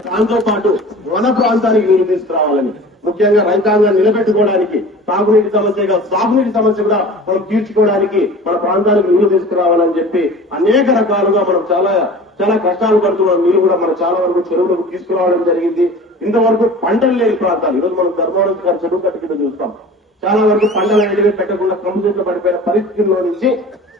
దాంతో పాటు మన ప్రాంతానికి నీరు తీసుకురావాలని ముఖ్యంగా రైతాంగాన్ని నిలబెట్టుకోవడానికి తాగునీటి సమస్యగా సాగునీటి సమస్య కూడా మనం తీర్చుకోవడానికి మన ప్రాంతానికి నీరు తీసుకురావాలని చెప్పి అనేక రకాలుగా మనం చాలా చాలా కష్టాలు పడుతున్నాం నీరు కూడా మనం చాలా వరకు చెరువులకు తీసుకురావడం జరిగింది. ఇంతవరకు పంటలు లేని ప్రాంతాలు ఈరోజు మనం ధర్మవరం గారి చెరువు కట్ట కింద చూస్తాం. చాలా వరకు పంటలు అనేవి పెట్టకుండా క్రమశిక్షణ పడిపోయిన పరిస్థితుల్లో నుంచి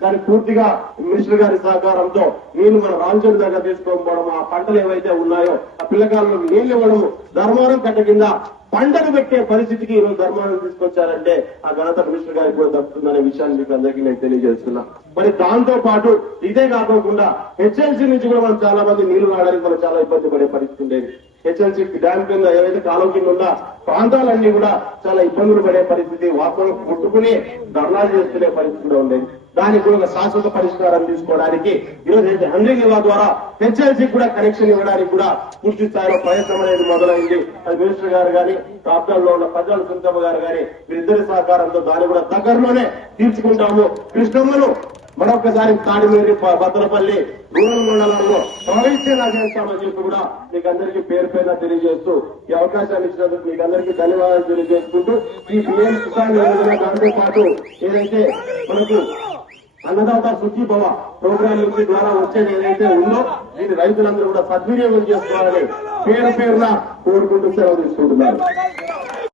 దాన్ని పూర్తిగా మినిస్టర్ గారి సహకారంతో నీళ్ళు మన రాంచూరు దగ్గర తీసుకోకపోవడం ఆ పంటలు ఏవైతే ఉన్నాయో ఆ పిల్లకాయలు నీళ్ళు ఇవ్వడం ధర్మారం కట్ట కింద పంటను పెట్టే పరిస్థితికి ఈరోజు రోజు తీసుకొచ్చారంటే ఆ ఘనత మినిస్టర్ గారికి కూడా దక్కుతుందనే విషయాన్ని మీకు అందరికీ నేను తెలియజేస్తున్నా. మరి దాంతో పాటు ఇదే కాకుండా హెచ్ఎల్సీ నుంచి కూడా మనం చాలా మంది నీళ్ళు రావడానికి మనం చాలా ఇబ్బంది పడే పరిస్థితి ఉండేది. హెచ్ఎల్సీ డ్యామ్ కింద ఏవైతే కాలువ కింద ఉన్న ప్రాంతాలన్నీ కూడా చాలా ఇబ్బందులు పడే పరిస్థితి వాతావరణం ముట్టుకుని ధర్నాలు చేసుకునే పరిస్థితి కూడా ఉండేది. దానికి కూడా ఒక శాశ్వత పరిష్కారం తీసుకోవడానికి ఈరోజు హండ్రింగ్ ఇవా ద్వారా హెచ్ఎల్సీ కూడా కనెక్షన్ ఇవ్వడానికి కూడా పూర్తి స్థాయిలో ప్రయత్నం అనేది మొదలైంది. అది మినిస్టర్ గారు కానీ రాష్ట్రాల్లో ఉన్న ప్రజల సుంతమ్మ గారు కానీ వీరిద్దరి సహకారంతో దాన్ని కూడా దగ్గరలోనే తీర్చుకుంటాము. కృష్ణమ్మను మరొకసారి తాడిమేరి భద్రపల్లి రూరల్ మండలంలో ప్రవేశించేలా చేస్తామని చెప్పి కూడా మీకు అందరికీ పేరు పేరున తెలియజేస్తూ ఈ అవకాశాన్ని ఇచ్చినందుకు మీకు అందరికీ ధన్యవాదాలు తెలియజేసుకుంటూ ఈ పిఎం కిసాన్ యోజన దాంతో పాటు ఏదైతే మనకు అన్నదాత సుఖీ భవ ప్రోగ్రాం ద్వారా వచ్చేది ఏదైతే ఉందో దీన్ని రైతులందరూ కూడా సద్వినియోగం చేసుకోవాలని పేరు పేరున కోరుకుంటూ సెలవు తీసుకుంటున్నారు